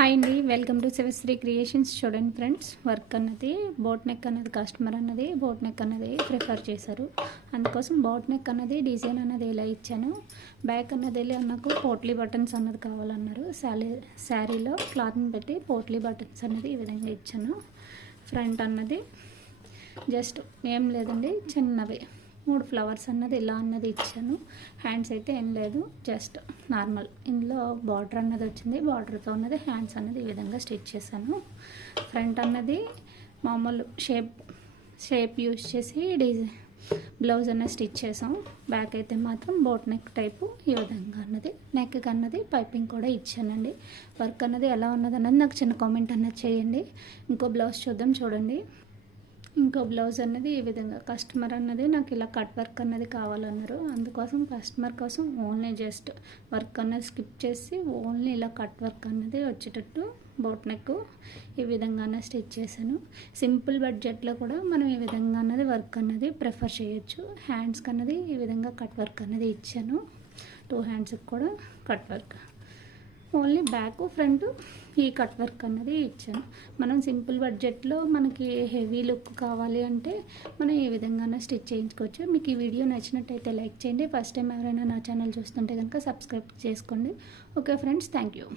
Hi అండి, welcome to Sivasri creations. చూడండి friends, work అన్నది బోట్ నెక్ అన్నది కస్టమర్ అన్నది బోట్ నెక్ అన్నది ప్రిఫర్ చేశారు. అందుకోసం బోట్ నెక్ అన్నది డిజైన్ అన్నది ఇలా ఇచ్చాను. బ్యాక్ అన్నది నాకు పోట్లీ బటన్స్ అన్నది కావాలన్నారు. శారీలో క్లాత్ని పెట్టి పోట్లీ బటన్స్ అన్నది ఈ విధంగా ఇచ్చాను. ఫ్రంట్ అన్నది జస్ట్ ఏం లేదండి, చిన్నవి 3 ఫ్లవర్స్ అన్నది ఇలా అన్నది ఇచ్చాను. హ్యాండ్స్ అయితే ఏం లేదు, జస్ట్ నార్మల్. ఇందులో బార్డర్ అన్నది వచ్చింది, బార్డర్తో ఉన్నది హ్యాండ్స్ అన్నది ఈ విధంగా స్టిచ్ చేశాను. ఫ్రంట్ అన్నది మామూలు షేప్ యూజ్ చేసి బ్లౌజ్ అన్నది స్టిచ్ చేసాం. బ్యాక్ అయితే మాత్రం బోట్ నెక్ టైపు ఈ విధంగా అన్నది నెక్ అన్నది పైపింగ్ కూడా ఇచ్చానండి. వర్క్ అన్నది ఎలా ఉన్నది అన్నది నాకు చిన్న కామెంట్ అన్నది చేయండి. ఇంకో బ్లౌజ్ చూద్దాం. చూడండి, ఇంకో బ్లౌజ్ అన్నది ఈ విధంగా కస్టమర్ అన్నది నాకు ఇలా కట్ వర్క్ అన్నది కావాలన్నారు. అందుకోసం కస్టమర్ కోసం ఓన్లీ జస్ట్ వర్క్ అన్నది స్కిప్ చేసి ఓన్లీ ఇలా కట్ వర్క్ అన్నది వచ్చేటట్టు బోట్ నెక్ ఈ విధంగా అన్నది స్టిచ్ చేశాను. సింపుల్ బడ్జెట్లో కూడా మనం ఈ విధంగా అన్నది వర్క్ అన్నది ప్రిఫర్ చేయొచ్చు. హ్యాండ్స్కి అన్నది ఈ విధంగా కట్ వర్క్ అన్నది ఇచ్చాను. 2 హ్యాండ్స్కి కూడా cut work, only back front ఈ కట్ వర్క్ అన్నది ఇచ్చాను. మనం సింపుల్ బడ్జెట్లో మనకి హెవీ లుక్ కావాలి అంటే మనం ఈ విధంగా స్టిచ్ చేయించుకోవచ్చు. మీకు ఈ వీడియో నచ్చినట్టయితే లైక్ చేయండి. ఫస్ట్ టైం ఎవరైనా నా ఛానల్ చూస్తుంటే కనుక సబ్స్క్రైబ్ చేసుకోండి. Okay friends, thank you.